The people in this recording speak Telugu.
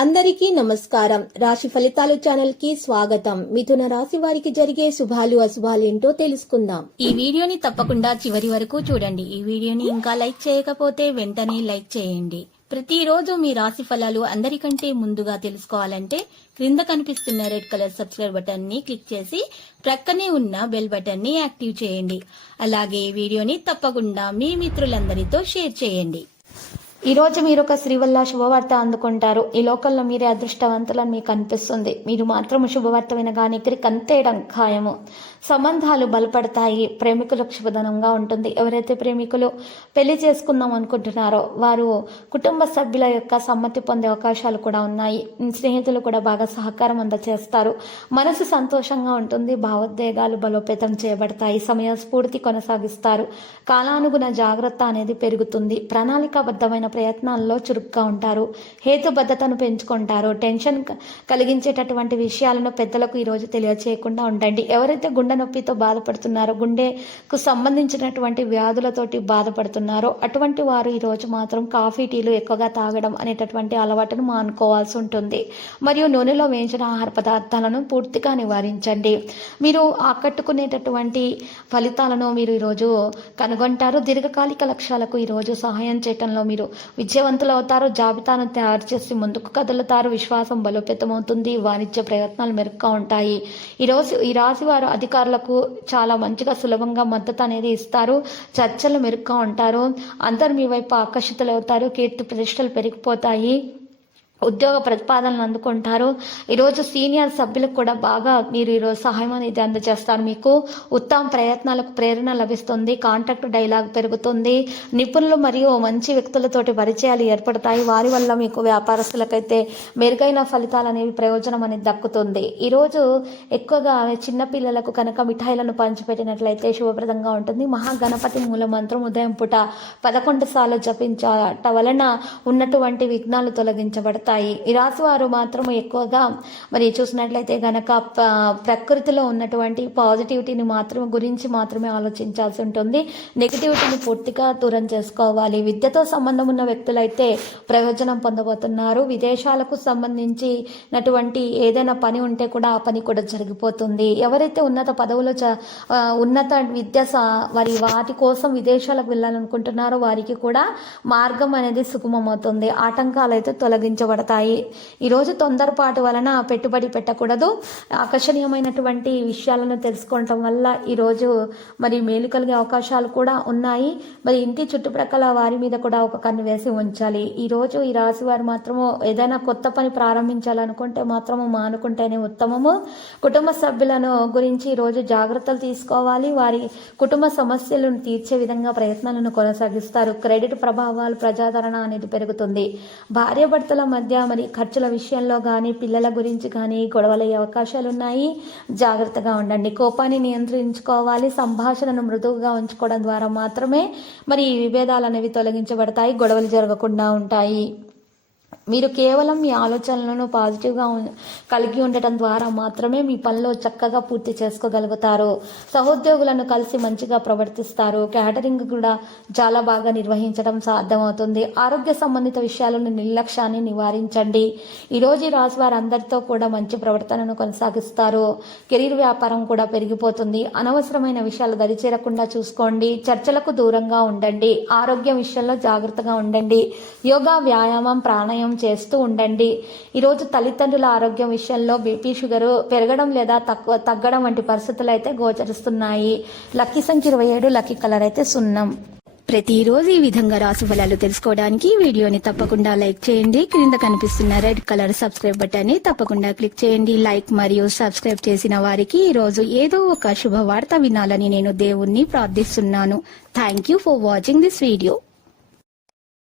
అందరికీ నమస్కారం. రాశి ఫలితాలు ఛానల్ కి స్వాగతం. మిథున రాశి వారికి జరిగే శుభాలు అశుభాలు ఏంటో తెలుసుకుందాం. ఈ వీడియోని తప్పకుండా చివరి వరకు చూడండి. ఈ వీడియోని ఇంకా లైక్ చేయకపోతే వెంటనే లైక్ చేయండి. ప్రతిరోజు మీ రాశి ఫలాలు అందరికంటే ముందుగా తెలుసుకోవాలంటే క్రింద కనిపిస్తున్న రెడ్ కలర్ సబ్స్క్రైబ్ బటన్ ని క్లిక్ చేసి ప్రక్కనే ఉన్న బెల్ బటన్ ని యాక్టివ్ చేయండి. అలాగే ఈ వీడియోని తప్పకుండా మీ మిత్రులందరితో షేర్ చేయండి. ఈ రోజు మీరు ఒక శ్రీవల్ల శుభవార్త అందుకుంటారు. ఈ లోకంలో మీరే అదృష్టవంతులని మీకు అనిపిస్తుంది. మీరు మాత్రం శుభవార్త వినగానే కంతేయడం ఖాయము. సంబంధాలు బలపడతాయి. ప్రేమికులకు శుభదనంగా ఉంటుంది. ఎవరైతే ప్రేమికులు పెళ్లి చేసుకుందాం అనుకుంటున్నారో వారు కుటుంబ సభ్యుల యొక్క సమ్మతి పొందే అవకాశాలు కూడా ఉన్నాయి. స్నేహితులు కూడా బాగా సహకారం అందజేస్తారు. మనసు సంతోషంగా ఉంటుంది. భావోద్వేగాలు బలోపేతం చేయబడతాయి. సమయస్ఫూర్తి కొనసాగిస్తారు. కాలానుగుణ జాగ్రత్త అనేది పెరుగుతుంది. ప్రణాళికాబద్ధమైన ప్రయత్నాల్లో చురుగ్గా ఉంటారు. హేతుబద్ధతను పెంచుకుంటారు. టెన్షన్ కలిగించేటటువంటి విషయాలను పెద్దలకు ఈరోజు తెలియచేయకుండా ఉండండి. ఎవరైతే గుండె నొప్పితో బాధపడుతున్నారో, గుండెకు సంబంధించినటువంటి వ్యాధులతోటి బాధపడుతున్నారో అటువంటి వారు ఈరోజు మాత్రం కాఫీ టీలు ఎక్కువగా తాగడం అనేటటువంటి అలవాటును మానుకోవాల్సి ఉంటుంది. మరియు నూనెలో వేయించిన ఆహార పదార్థాలను పూర్తిగా నివారించండి. మీరు ఆకట్టుకునేటటువంటి ఫలితాలను మీరు ఈరోజు కనుగొంటారు. దీర్ఘకాలిక లక్ష్యాలకు ఈరోజు సహాయం చేయటంలో మీరు విజయవంతులు అవుతారు. జాబితాను తయారు చేసి ముందుకు కదులుతారు. విశ్వాసం బలోపేతమవుతుంది. వాణిజ్య ప్రయత్నాలు మెరుగ్గా ఉంటాయి. ఈరోజు ఈ రాశి వారు అధికారులకు చాలా మంచిగా సులభంగా మద్దతు అనేది ఇస్తారు. చర్చలు మెరుగ్గా ఉంటారు. అందరు మీ వైపు ఆకర్షితులు అవుతారు. కీర్తి ప్రతిష్టలు పెరిగిపోతాయి. ఉద్యోగ ప్రతిపాదనలు అందుకుంటారు. ఈరోజు సీనియర్ సభ్యులకు కూడా బాగా మీరు ఈరోజు సహాయం అనేది అందజేస్తారు. మీకు ఉత్తమ ప్రయత్నాలకు ప్రేరణ లభిస్తుంది. కాంటాక్ట్ డైలాగ్ పెరుగుతుంది. నిపుణులు మరియు మంచి వ్యక్తులతోటి పరిచయాలు ఏర్పడతాయి. వారి వల్ల మీకు వ్యాపారస్తులకైతే మెరుగైన ఫలితాలు అనేవి ప్రయోజనం అనేది దక్కుతుంది. ఈరోజు ఎక్కువగా చిన్నపిల్లలకు కనుక మిఠాయిలను పంచిపెట్టినట్లయితే శుభప్రదంగా ఉంటుంది. మహాగణపతి మూల మంత్రం ఉదయం పూట 11 సార్లు జపించట వలన ఉన్నటువంటి విఘ్నాలు తొలగించబడతాయి. ఈ రాశి వారు మాత్రం ఎక్కువగా మరి చూసినట్లయితే గనక ప్రకృతిలో ఉన్నటువంటి పాజిటివిటీని గురించి మాత్రమే ఆలోచించాల్సి ఉంటుంది. నెగిటివిటీని పూర్తిగా దూరం చేసుకోవాలి. విద్యతో సంబంధం ఉన్న వ్యక్తులైతే ప్రయోజనం పొందబోతున్నారు. విదేశాలకు సంబంధించినటువంటి ఏదైనా పని ఉంటే కూడా ఆ పని కూడా జరిగిపోతుంది. ఎవరైతే ఉన్నత పదవులు ఉన్నత విద్య వాటి కోసం విదేశాలకు వెళ్ళాలనుకుంటున్నారో వారికి కూడా మార్గం అనేది సుగమమవుతుంది. ఆటంకాలు అయితే తొలగించబడతాయి. ఈరోజు తొందరపాటు వలన పెట్టుబడి పెట్టకూడదు. ఆకర్షణీయమైనటువంటి విషయాలను తెలుసుకోవటం వల్ల ఈరోజు మరి మేలు కలిగే అవకాశాలు కూడా ఉన్నాయి. మరి ఇంటి చుట్టుప్రక్కల వారి మీద కూడా ఒక కన్ను వేసి ఉంచాలి. ఈరోజు ఈ రాశి వారు మాత్రము ఏదైనా కొత్త పని ప్రారంభించాలనుకుంటే మాత్రము మానుకుంటేనే ఉత్తమము. కుటుంబ సభ్యులను గురించి ఈరోజు జాగ్రత్తలు తీసుకోవాలి. వారి కుటుంబ సమస్యలను తీర్చే విధంగా ప్రయత్నాలను కొనసాగిస్తారు. క్రెడిట్ ప్రభావాలు ప్రజాదరణ అనేది పెరుగుతుంది. భార్యాభర్తల మధ్య మరి ఖర్చుల విషయంలో కానీ పిల్లల గురించి కానీ గొడవలయ్యే అవకాశాలు ఉన్నాయి. జాగ్రత్తగా ఉండండి. కోపాన్ని నియంత్రించుకోవాలి. సంభాషణను మృదువుగా ఉంచుకోవడం ద్వారా మాత్రమే మరి ఈ విభేదాలు అనేవి తొలగించబడతాయి. గొడవలు జరగకుండా ఉంటాయి. మీరు కేవలం మీ ఆలోచనలను పాజిటివ్గా కలిగి ఉండటం ద్వారా మాత్రమే మీ పనిలో చక్కగా పూర్తి చేసుకోగలుగుతారు. సహోద్యోగులను కలిసి మంచిగా ప్రవర్తిస్తారు. క్యాటరింగ్ కూడా చాలా బాగా నిర్వహించడం సాధ్యమవుతుంది. ఆరోగ్య సంబంధిత విషయాలను నిర్లక్ష్యాన్ని నివారించండి. ఈరోజు ఈ రాశి వారందరితో కూడా మంచి ప్రవర్తనను కొనసాగిస్తారు. కెరీర్ వ్యాపారం కూడా పెరిగిపోతుంది. అనవసరమైన విషయాలు దరిచేరకుండా చూసుకోండి. చర్చలకు దూరంగా ఉండండి. ఆరోగ్యం విషయంలో జాగ్రత్తగా ఉండండి. యోగా, వ్యాయామం, ప్రాణాయామం చేస్తూ ఉండండి. ఈరోజు తల్లిదండ్రుల ఆరోగ్యం విషయంలో బీపీ, షుగర్ పెరగడం లేదా తగ్గడం వంటి పరిస్థితులు అయితే గోచరిస్తున్నాయి. లక్కీ సంఖ్య 27, లక్కీ కలర్ అయితే సున్నం. ప్రతిరోజు ఈ విధంగా రాశి ఫలాలు తెలుసుకోవడానికి వీడియోని తప్పకుండా లైక్ చేయండి. క్రింద కనిపిస్తున్న రెడ్ కలర్ సబ్స్క్రైబ్ బటన్ ని తప్పకుండా క్లిక్ చేయండి. లైక్ మరియు సబ్స్క్రైబ్ చేసిన వారికి ఈ రోజు ఏదో ఒక శుభవార్త వినాలని నేను దేవుణ్ణి ప్రార్థిస్తున్నాను. Thank you for watching this video.